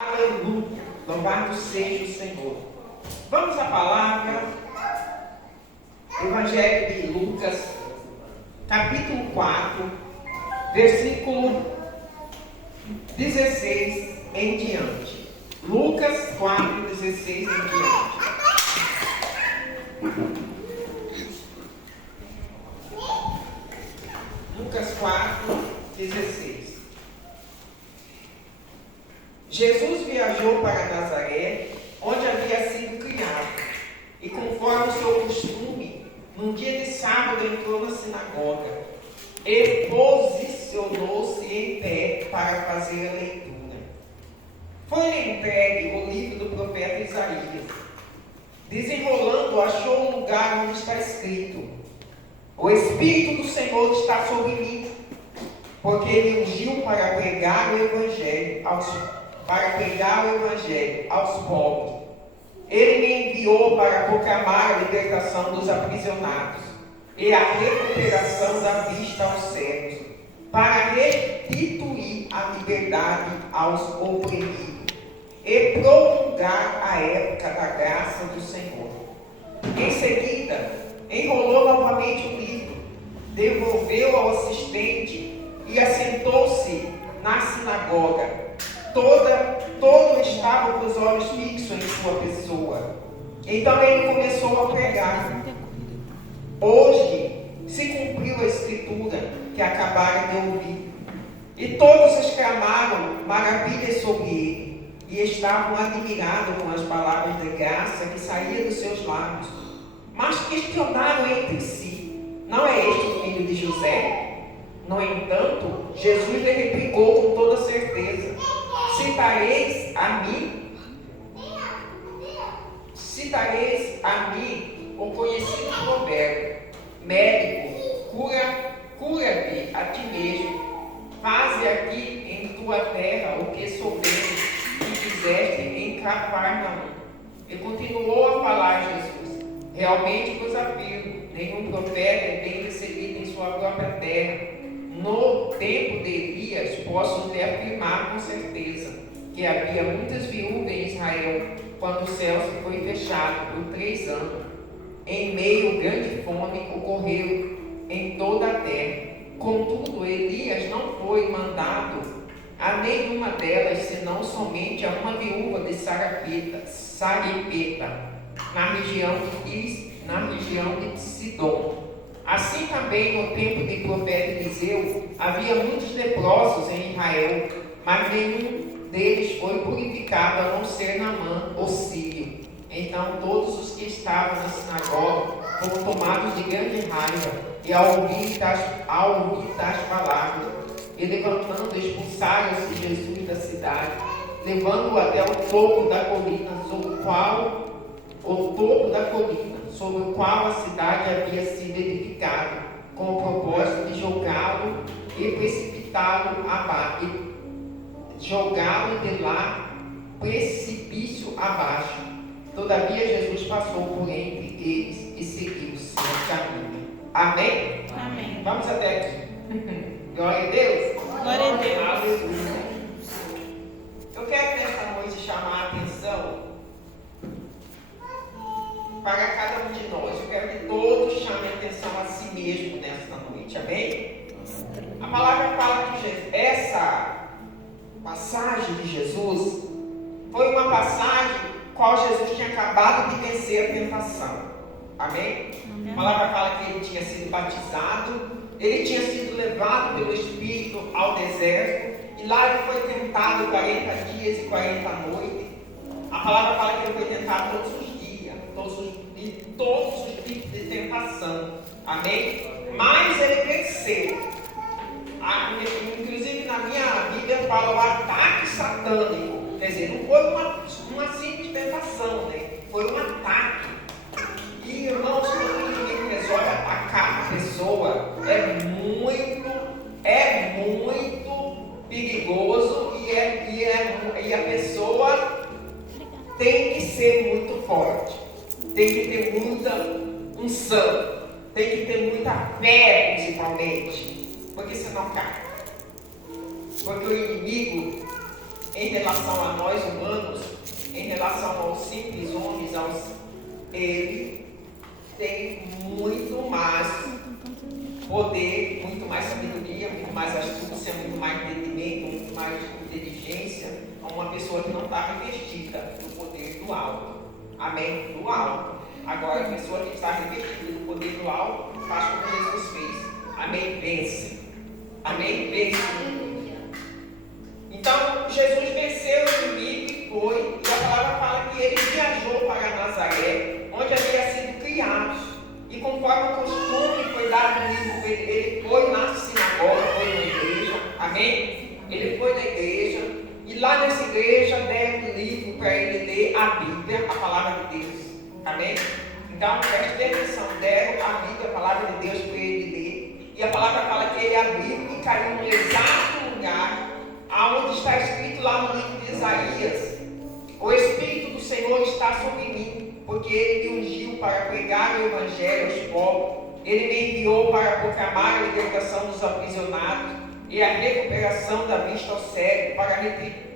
Aleluia, louvado seja o Senhor. Vamos à palavra, Evangelho de Lucas, capítulo 4, versículo 16 em diante. Lucas 4, 16 em diante. Lucas 4, 16. Jesus viajou para Nazaré, onde havia sido criado, e conforme o seu costume, num dia de sábado entrou na sinagoga e posicionou-se em pé para fazer a leitura. Foi-lhe entregue o livro do profeta Isaías. Desenrolando, achou o lugar onde está escrito: O Espírito do Senhor está sobre mim, porque ele ungiu para pregar o Evangelho aos pobres. Ele me enviou para proclamar a libertação dos aprisionados e a recuperação da vista aos cegos, para restituir a liberdade aos oprimidos e prolongar a época da graça do Senhor. Em seguida, enrolou novamente o livro, devolveu ao assistente e assentou-se na sinagoga. Todo estava com os olhos fixos em sua pessoa. Então ele começou a pregar: Hoje se cumpriu a escritura que acabaram de ouvir. E todos exclamaram maravilhas sobre ele, e estavam admirados com as palavras de graça que saíam dos seus lábios. Mas questionaram entre si: Não é este o filho de José? No entanto, Jesus lhe replicou com toda certeza: Citareis a mim o conhecido provérbio: Médico, cura-te a ti mesmo. Faze aqui em tua terra o que soubeste que fizeste em Cafarnaum. E continuou a falar Jesus: Realmente vos afirmo, nenhum profeta é bem recebido em sua própria terra. No tempo de Elias, posso lhe afirmar com certeza que havia muitas viúvas em Israel, quando o céu se foi fechado por 3 anos. Em meio grande fome ocorreu em toda a terra. Contudo, Elias não foi mandado a nenhuma delas, senão somente a uma viúva de Sarepta, na região de Sidom. Assim também, no tempo do profeta Eliseu, havia muitos leprosos em Israel, mas nenhum deles foi purificado, a não ser Naamã, o sírio. Então todos os que estavam na sinagoga foram tomados de grande raiva, e ao ouvir tais palavras, e levantando, expulsaram-se Jesus da cidade, levando-o até o topo da colina, sobre o qual a cidade havia sido edificada, com o propósito de jogá-lo e precipitá-lo abaixo, jogá-lo de lá precipício abaixo. Todavia Jesus passou por entre eles e seguiu o seu caminho. Amém? Amém. Vamos até aqui. Glória a Deus. Glória a Deus. Aleluia. Eu quero nesta noite chamar a atenção para cada um de nós. Eu quero que todos chamem atenção a si mesmo nesta noite. Amém? A palavra fala que essa passagem de Jesus foi uma passagem qual Jesus tinha acabado de vencer a tentação. Amém? A palavra fala que ele tinha sido batizado, ele tinha sido levado pelo Espírito ao deserto, e lá ele foi tentado 40 dias e 40 noites. A palavra fala que ele foi tentado todos os dias, todos os tipos de tentação. Amém? Mas ele venceu. Inclusive na minha Bíblia fala o ataque satânico. Quer dizer, não foi uma simples tentação, né? Foi um ataque. E irmãos, quando o inimigo resolve atacar a pessoa, é muito perigoso, e a pessoa tem que ser muito forte. Tem que ter muita unção, tem que ter muita fé, principalmente, porque senão cai. Porque o inimigo, em relação a nós humanos, em relação aos simples homens, ele tem muito mais poder, muito mais sabedoria, muito mais astúcia, muito mais entendimento, muito mais inteligência a uma pessoa que não está revestida do poder do alto. Amém? Do alto. Agora, a pessoa que está revestida do poder do alto faz como Jesus fez. Amém? Vence. Amém? Vence. Então, Jesus venceu o inimigo e foi. E a palavra fala que ele viajou para Nazaré, onde havia sido criado. E conforme o costume foi dado no livro, ele foi na sinagoga, foi na igreja. Amém? Ele foi na igreja. E lá nessa igreja deram um livro para ele ler a Bíblia, a palavra de Deus. Amém? Então, preste atenção, deram a Bíblia, a palavra de Deus para ele ler. E a palavra fala que ele abriu e caiu no exato lugar aonde está escrito lá no livro de Isaías: o Espírito do Senhor está sobre mim, porque ele me ungiu para pregar o Evangelho aos pobres. Ele me enviou para proclamar a libertação dos aprisionados e a recuperação da vista ao cego, para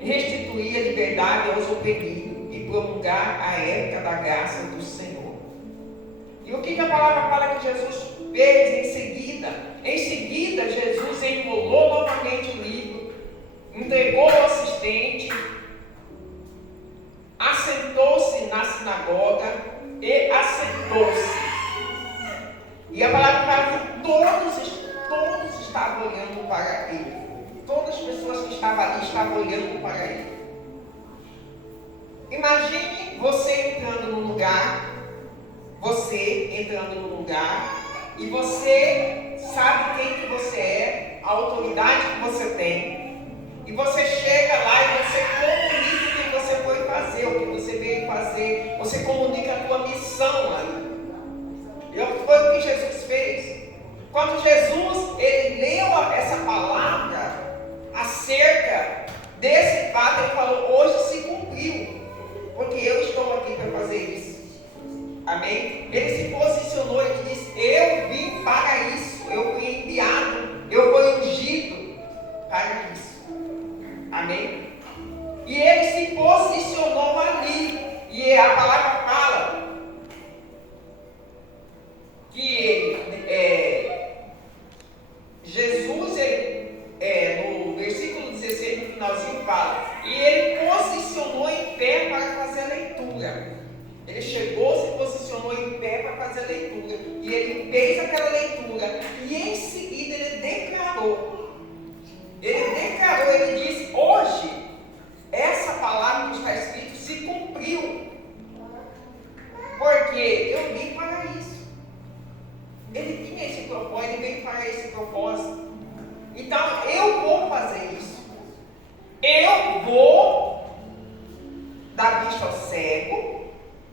restituir a liberdade aos oprimidos e prolongar a época da graça do Senhor. E o que a palavra fala que Jesus fez em seguida? Em seguida, Jesus enrolou novamente o livro, entregou ao assistente, assentou-se na sinagoga e assentou-se. E a palavra fala que todos estavam olhando para ele. Todas as pessoas que estavam ali estavam olhando para ele. Imagine você entrando num lugar, e você sabe quem que você é, a autoridade que você tem, e você chega lá e você comunica o que você foi fazer, o que você veio fazer, você comunica a tua missão ali. Foi o que Jesus fez. Quando Jesus ele leu essa palavra acerca desse fato, ele falou: hoje se cumpriu, porque eu estou aqui para fazer isso. Amém? Ele se posicionou, ele disse: eu vim para isso, eu fui enviado, eu fui ungido para isso. Amém? E ele se posicionou ali, e a palavra fala que Jesus, no versículo 16, no finalzinho, fala: e ele posicionou em pé para fazer a leitura. Ele chegou, se posicionou em pé para fazer a leitura. E ele fez aquela leitura. E em seguida ele declarou. Ele disse: hoje, essa palavra que está escrita se cumpriu. Porque eu vim para isso. Ele tinha esse propósito, ele veio para esse propósito. Então eu vou fazer isso. Eu vou dar vista ao cego.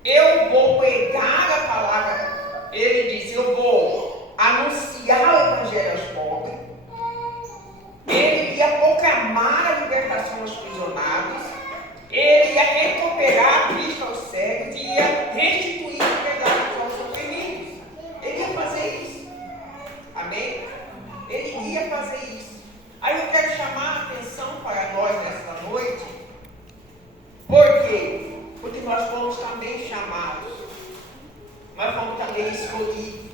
Eu vou pregar a palavra. Ele disse: eu vou anunciar o Evangelho aos pobres. Ele ia proclamar a libertação aos prisionados. Ele ia recuperar a vista aos cegos e ia restituir a liberdade aos oprimidos. Ele ia fazer isso. Amém? Ele ia fazer isso. Aí eu quero chamar a atenção para nós nesta noite. Por quê? Porque nós fomos também chamados. Nós fomos também escolhidos.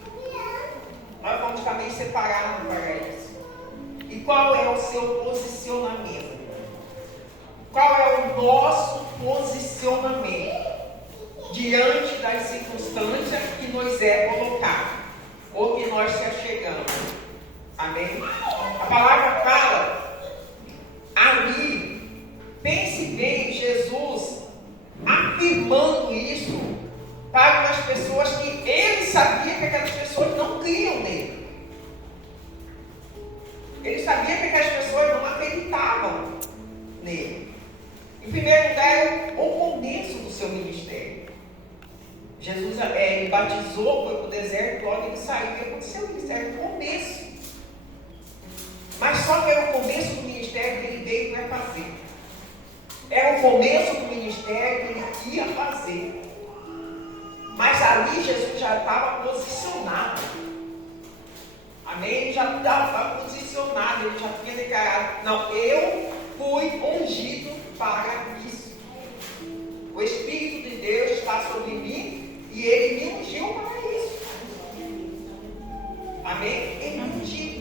Nós fomos também separados para isso. E qual é o seu posicionamento? Qual é o nosso posicionamento diante das circunstâncias que nos é colocado, ou que nós se achegamos? Amém? A palavra fala ali, pense bem, Jesus afirmando isso para as pessoas que ele sabia que aquelas pessoas não criam nele. Ele sabia que aquelas pessoas não acreditavam nele. Em primeiro lugar, o começo do seu ministério. Jesus ele batizou, foi para o deserto, logo ele saiu e aconteceu o ministério, o começo. Mas só que era o começo do ministério que ele veio para fazer. Era o começo do ministério que ele ia fazer. Mas ali Jesus já estava posicionado. Amém? Ele já estava posicionado, ele já tinha declarado: não, eu fui ungido para isso. O Espírito de Deus está sobre mim e Ele me ungiu para isso. Amém? Ele me ungiu.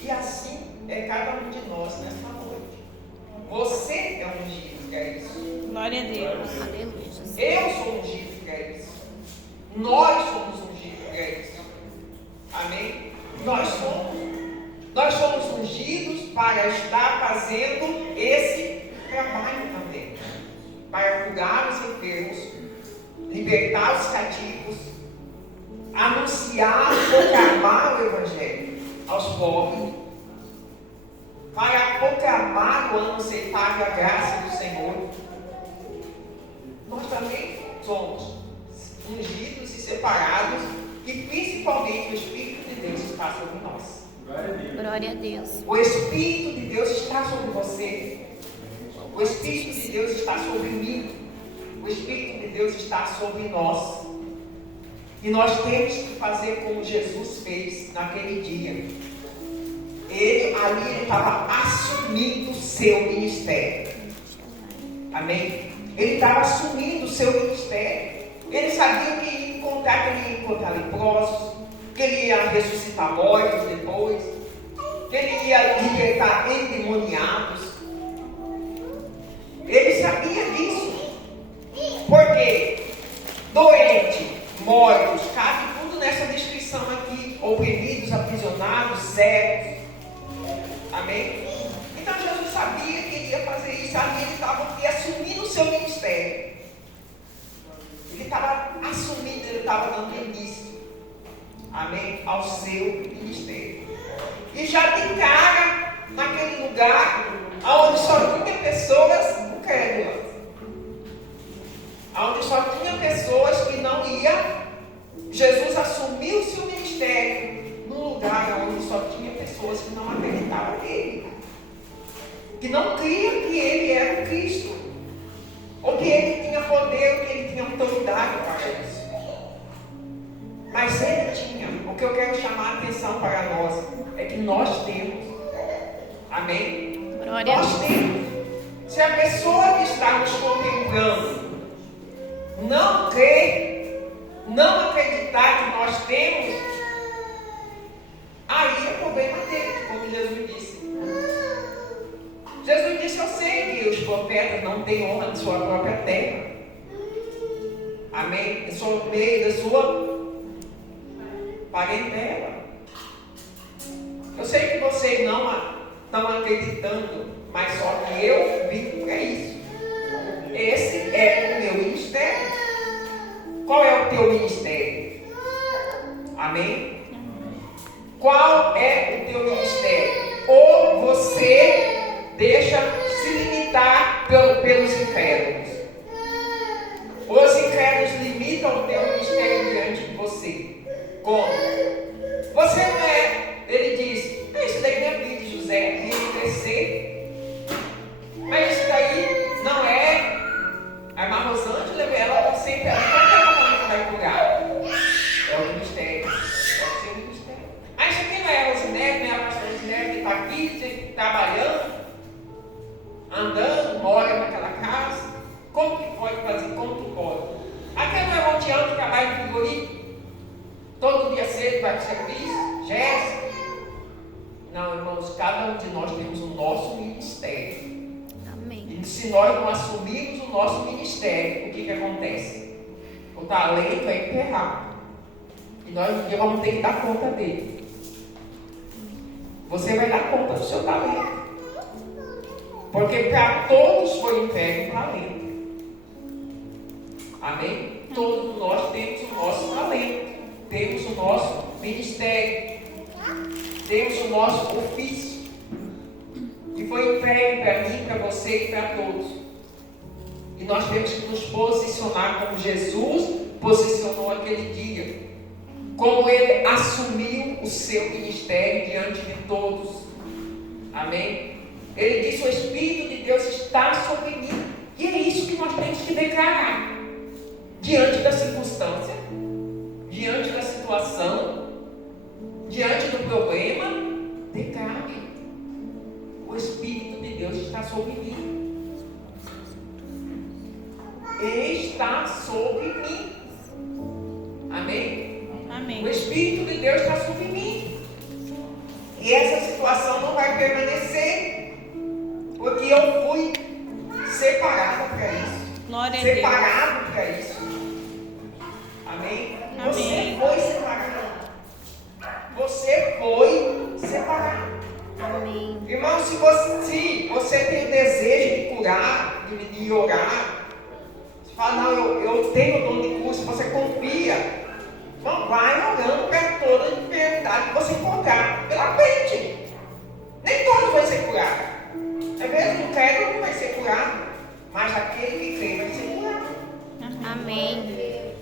E assim é cada um de nós nesta noite. Você é ungido, que é isso. Glória a Deus. Eu sou ungido, que é isso. Nós somos ungidos, que é isso. Amém? Nós somos ungidos para estar fazendo esse trabalho também. Para curar os enfermos, libertar os cativos, anunciar, proclamar o Evangelho aos pobres, para proclamar o ano aceitável a graça do Senhor. Nós também somos ungidos e separados, e principalmente o Espírito de Deus está sobre nós. Glória a Deus. O Espírito de Deus está sobre você. O Espírito de Deus está sobre mim. O Espírito de Deus está sobre nós. E nós temos que fazer como Jesus fez naquele dia. Ele estava assumindo o seu ministério. Amém? Ele estava assumindo o seu ministério. Ele sabia que ele ia encontrar leprosos, que ele ia ressuscitar mortos depois, que ele ia libertar endemoniados. Ele sabia disso. Porque doente, mortos, cabe tudo nessa descrição aqui. Oprimidos, aprisionados, cegos. Amém? Então Jesus sabia que ele ia fazer isso. Ali ele estava assumindo o seu ministério. Ele estava assumindo, ele estava dando início. Amém? Ao seu ministério. E já de cara, naquele lugar, onde só tinha pessoas incrédulas. Onde só tinha pessoas que não iam. Jesus assumiu o seu ministério num lugar onde só tinha pessoas que não acreditavam nele. Que não criam que ele era o Cristo. Ou que ele tinha poder, ou que ele tinha autoridade para isso. Mas ele tinha. O que eu quero chamar a atenção para nós é que nós temos. Amém? Glória a Nós Deus. temos. Se a pessoa que está nos contemplando não crer, não acreditar que nós temos, aí é o problema dele, como Jesus disse. Jesus disse: eu sei que os profetas não têm honra de sua própria terra. Amém? Eu sou o meio da sua parentela. Eu sei que vocês não estão acreditando, mas só que eu vim para isso. Esse é o meu ministério. Qual é o teu ministério? Amém? Qual é o teu ministério? Ou você deixa se limitar pelos incrédulos? Os incrédulos limitam o teu ministério diante de você. Como? Você não é. Ele diz: isso daí não é filho de José, ia crescer. Mas isso daí não é. A irmã Rosângela, ela sempre quando é que a gente vai curar? É o ministério. É o seu ministério. Ah, isso aqui não é a Rosinete, não é a pastora Rosinete que está aqui trabalhando, andando, mora naquela casa. Como que pode fazer? Como tu pode? Aquele não é o Tião que trabalha no frigorífico? Todo dia cedo vai para o serviço? Jéssica? Não, irmãos, cada um de nós temos o nosso ministério. Amém. E se nós não assumirmos o nosso ministério, o que acontece? O talento é enterrado. E nós um dia vamos ter que dar conta dele. Você vai dar conta do seu talento. Porque para todos foi entregue um talento. Amém? Todos nós temos o nosso talento. Temos o nosso ministério. Temos o nosso ofício. Que foi entregue para mim, para você e para todos. E nós temos que nos posicionar como Jesus posicionou aquele dia. Como ele assumiu o seu ministério diante de todos. Amém? Ele disse: o Espírito de Deus está sobre mim. E é isso que nós temos que declarar. Diante da circunstância, diante da situação, diante do problema, declare: o Espírito de Deus está sobre mim. está sobre mim. Amém? Amém. O Espírito de Deus está sobre mim. E essa situação não vai permanecer, porque eu fui separado para isso. Glória a Deus. Separado para isso. Amém? Amém. Você foi separado. Você foi separado. Amém. Irmão, se você tem o desejo de curar, de orar, você fala, não, eu tenho o dom de cura, se você confia, então vai orando para toda enfermidade que você encontrar pela frente. Nem todo vai ser curado. Às vezes não quer, não vai ser curado, mas aquele que crê vai ser curado. Amém.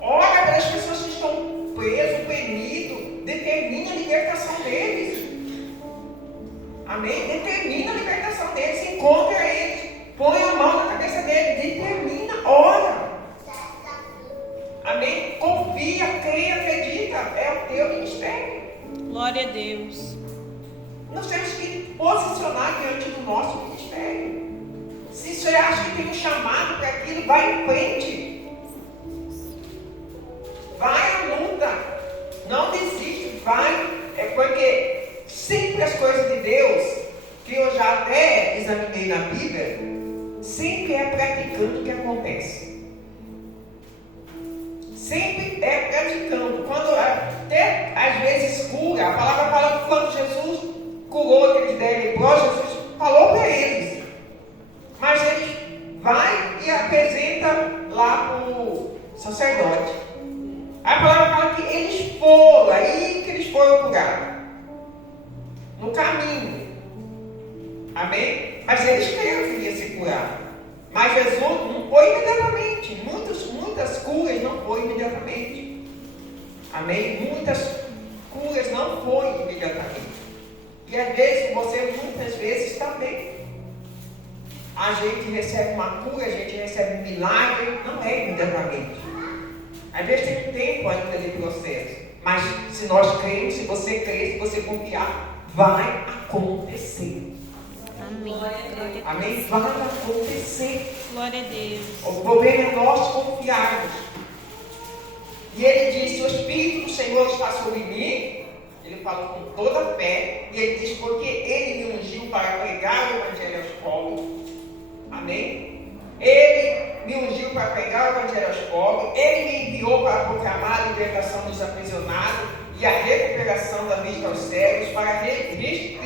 Ora pelas pessoas que estão presas, oprimidas, determina a libertação deles. Amém? Determina a libertação deles, encontra eles, põe a mão na cabeça deles, determina, ora. Amém? Confia, creia, acredita, é o teu ministério. Glória a Deus. Nós temos que posicionar diante do nosso ministério. Se você acha que tem um chamado para aquilo, vai em frente. Vai à luta. Não desiste, vai. É porque sempre as coisas de Deus, que eu já até examinei na Bíblia, sempre é praticando o que acontece. Sempre é praticando. Quando até às vezes cura, a palavra fala que quando Jesus curou aqueles 10 leprosos, Jesus falou para eles. Mas eles vai e apresenta lá para o sacerdote. A palavra fala que eles foram, aí que eles foram curados. No caminho. Amém? Mas eles creram que ia ser curado. Mas Jesus não foi imediatamente. Muitas curas não foram imediatamente. Amém? Muitas curas não foram imediatamente. E às vezes, muitas vezes também. A gente recebe uma cura, a gente recebe um milagre, não é imediatamente. Às vezes tem um tempo ainda de processo. Mas se nós cremos, se você crer, se você confiar, vai acontecer. Amém. Amém? Vai acontecer. Glória a Deus. O problema é nós confiarmos. E ele disse: o Espírito do Senhor está sobre mim. Ele falou com toda a fé. E ele disse: porque ele me ungiu para pregar o Evangelho aos pobres. Amém? Ele me ungiu para pregar o Evangelho aos pobres. Ele me enviou para proclamar a libertação dos aprisionados e a recuperação da vista aos cegos, para restituir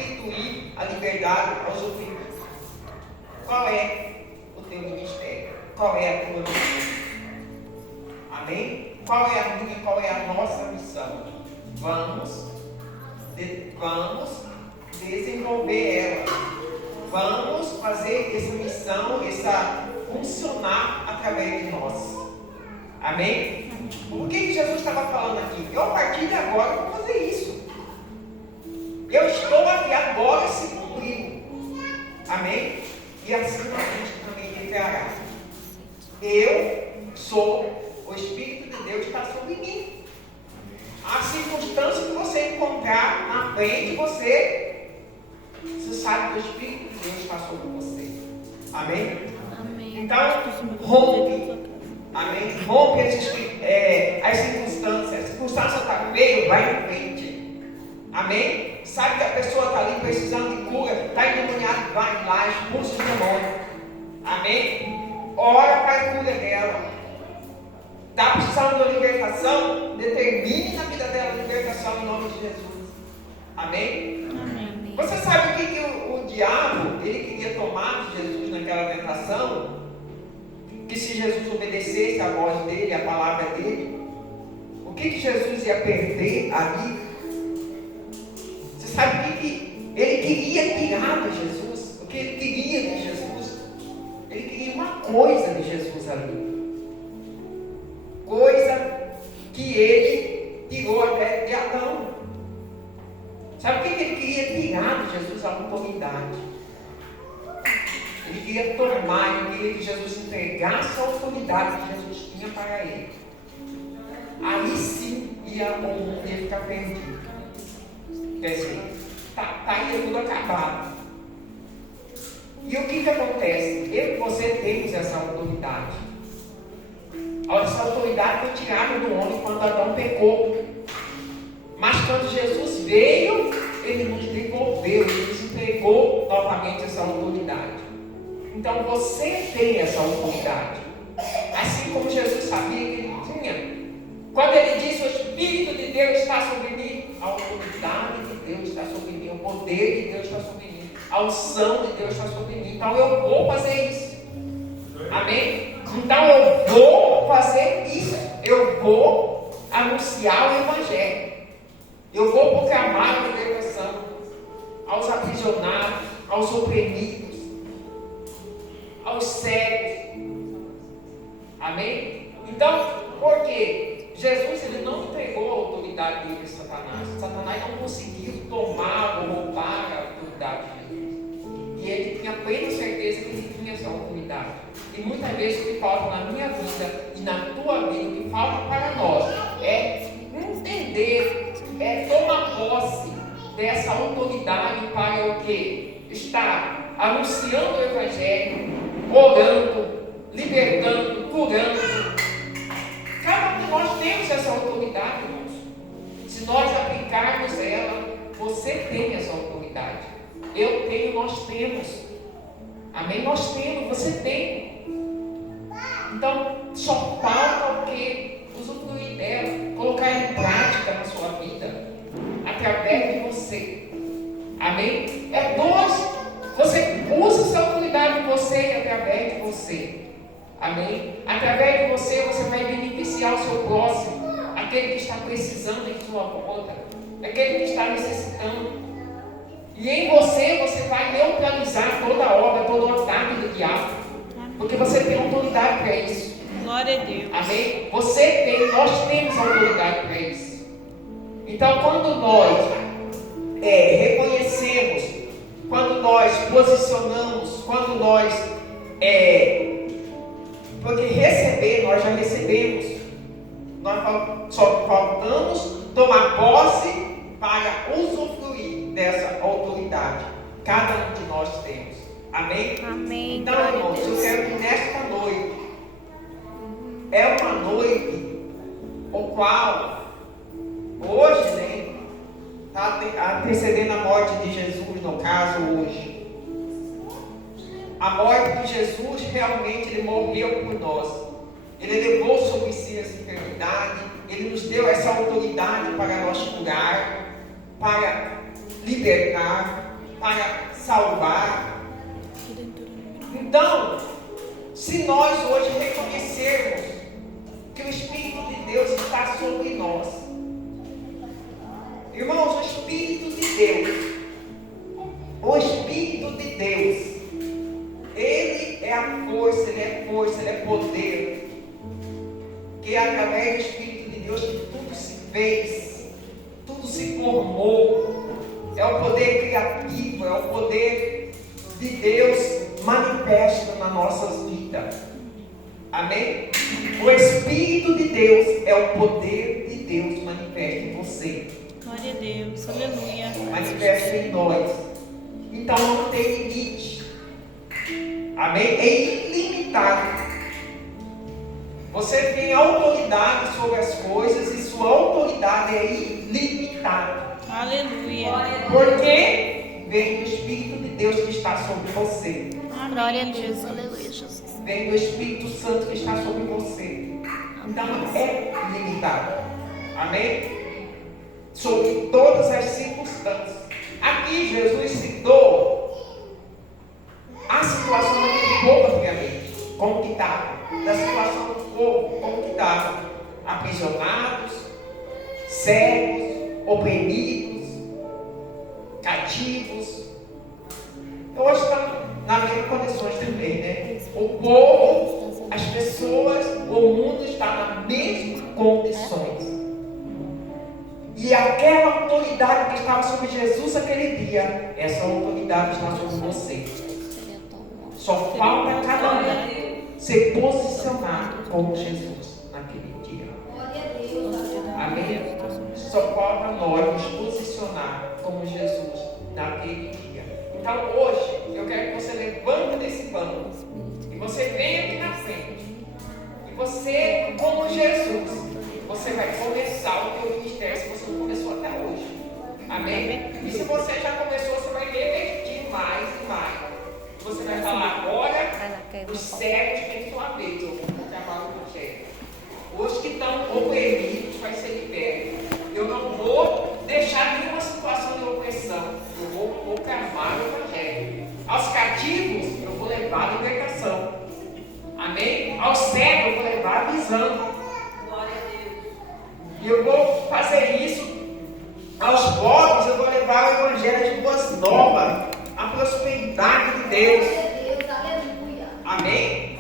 a liberdade aos oprimidos. Qual é o teu ministério? Qual é a tua missão? Amém? Qual é a minha e qual é a nossa missão? Vamos desenvolver ela. Vamos fazer essa missão, essa funcionar através de nós. Amém? Por que Jesus estava falando aqui? Eu, a partir de agora, vou fazer isso. Eu estou aqui agora se cumprir. Amém? E assim a gente também declarará. Eu sou, o Espírito de Deus está sobre mim. A circunstância que você encontrar na frente, você sabe que o Espírito de Deus está sobre você. Amém? Amém. Então, rompe. Amém? Rompe as circunstâncias. A circunstância está feia, vai em frente. Amém? Sabe que a pessoa está ali precisando de cura, está endemoniado, vai lá, expulsa o demônio. Amém? Ora para a cura dela. Está precisando de libertação? Determine na vida dela a libertação em nome de Jesus. Amém? Amém. Você sabe o que o diabo ele queria tomar de Jesus naquela tentação? Que se Jesus obedecesse a voz dele, a palavra dele, o que Jesus ia perder ali? Você sabe o que ele queria tirar de Jesus? O que ele queria de Jesus? Ele queria uma coisa de Jesus ali. Coisa que ele tirou até de Adão. Sabe o que ele queria tirar de Jesus? A autoridade. Ele queria tomar, ele queria que Jesus entregasse a autoridade que Jesus tinha para ele. Aí sim o mundo ia ficar perdido. Quer dizer, ia tudo acabado. E o que acontece? Eu e você temos essa autoridade. Essa autoridade foi tirada do homem quando Adão pecou. Mas quando Jesus veio, ele nos devolveu, ele nos entregou novamente essa autoridade. Então você tem essa autoridade. Assim como Jesus sabia que ele tinha. Quando ele disse: o Espírito de Deus está sobre mim, a autoridade de Deus está sobre mim, o poder de Deus está sobre mim, a unção de Deus está sobre mim. Então eu vou fazer isso. Amém? Então eu vou fazer isso. Eu vou anunciar o Evangelho. Eu vou proclamar a libertação aos aprisionados, aos oprimidos, aos cegos. Amém? Então, por quê? Jesus ele não entregou a autoridade dele a Satanás. Satanás não conseguiu tomar ou roubar a autoridade de Jesus. E ele tinha plena certeza que ele tinha essa autoridade. E muitas vezes o que falta na minha vida e na tua vida, o que falta para nós é entender, é tomar posse dessa autoridade para o quê? Estar anunciando o Evangelho, orando, libertando, curando. Cada um de nós temos essa autoridade, irmãos. Se nós aplicarmos ela, você tem essa autoridade. Eu tenho, nós temos. Amém? Nós temos, você tem. Então, só falta o quê? Usufruir dela, colocar em prática na sua vida, através de você. Amém? É nós. Você usa essa autoridade em você e através de você. Amém? Através de você, você vai beneficiar o seu próximo, aquele que está precisando em sua volta, aquele que está necessitando. E em você, você vai neutralizar toda a obra, todo o ataque do diabo, porque você tem autoridade para isso. Glória a Deus. Amém? Você tem, nós temos autoridade para isso. Então, quando nós reconhecemos, quando nós posicionamos, quando nós porque receber, nós já recebemos. Nós só faltamos tomar posse para usufruir dessa autoridade. Cada um de nós temos. Amém? Amém. Então, Glória a irmãos, eu Deus. quero que nesta noite, é uma noite o qual, hoje, né, está antecedendo a morte de Jesus, no caso, hoje. A morte de Jesus, realmente, ele morreu por nós. Ele levou sobre si essa enfermidade. Ele nos deu essa autoridade para nós curar, para libertar, para salvar. Então, se nós hoje reconhecermos que o Espírito de Deus está sobre nós, irmãos, o Espírito de Deus, Ele é a força, Ele é poder, que é através do Espírito de Deus que tudo se fez, tudo se formou. É o poder criativo, é o poder de Deus manifesto nas nossas vidas. Amém? O Espírito de Deus é o poder de Deus manifesto em você. Glória a Deus. Aleluia. Manifesto em nós. Então não tem limite. Amém? É ilimitado. Você tem autoridade sobre as coisas e sua autoridade é ilimitada. Aleluia. Porque vem do Espírito de Deus que está sobre você. Glória a Deus. Aleluia, Jesus. Vem do Espírito Santo que está sobre você. Então é ilimitado. Amém? Sobre todas as circunstâncias. Aqui Jesus citou a situação daquele povo antigamente, como que estava, da situação do povo, como que estava, aprisionados, cegos, oprimidos, cativos. Hoje está nas mesmas condições também, né? O povo, as pessoas, o mundo está nas mesmas condições. E aquela autoridade que estava sobre Jesus aquele dia, essa autoridade está sobre você. Só falta cada um ser posicionado como Jesus naquele dia. Amém? Só falta nós nos posicionar como Jesus naquele dia. Então hoje eu quero que você levante desse banco e você venha aqui na vai começar o teu ministério se você não começou até hoje. Amém? E se você já começou, você vai repetir mais e mais. Você vai falar agora, os cegos tem sua vez. Eu vou chamar o cego. Os que estão oprimidos vai ser liberto. Eu não vou deixar nenhuma situação de opressão. Eu vou proclamar o Evangelho. Aos cativos, eu vou levar a libertação. Amém? Aos cegos, eu vou levar a visão. Glória a Deus. E eu vou fazer isso. Aos pobres, eu vou levar o Evangelho de boas novas. A prosperidade de Deus. Amém?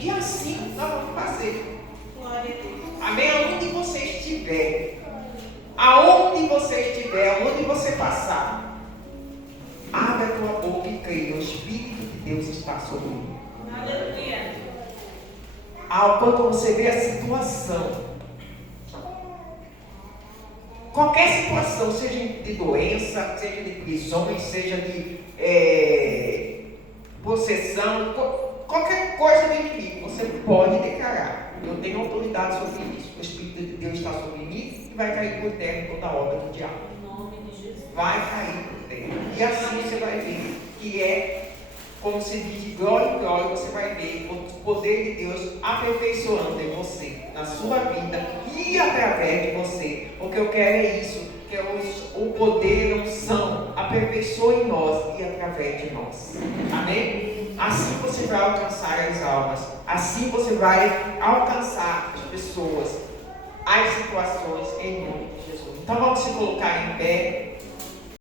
E assim nós vamos fazer. Glória a Deus. Amém? Aonde você estiver. Aonde você estiver, aonde você passar, abre a tua boca e creia. O Espírito de Deus está sobre mim. Aleluia. Quando você vê a situação, qualquer situação, seja de doença, seja de prisões, seja de possessão, qualquer coisa do inimigo, você pode declarar: eu tenho autoridade sobre isso. O Espírito de Deus está sobre mim e vai cair por terra toda a obra do diabo. Em nome de Jesus. Vai cair por terra. E assim você vai ver que é, como se diz, de glória em glória, você vai ver o poder de Deus aperfeiçoando em você, na sua vida e através de você. O que eu quero é isso, que é o poder, a unção, aperfeiçoe em nós e através de nós. Amém? Assim você vai alcançar as almas, assim você vai alcançar as pessoas, as situações, em nome de Jesus. Então vamos se colocar em pé.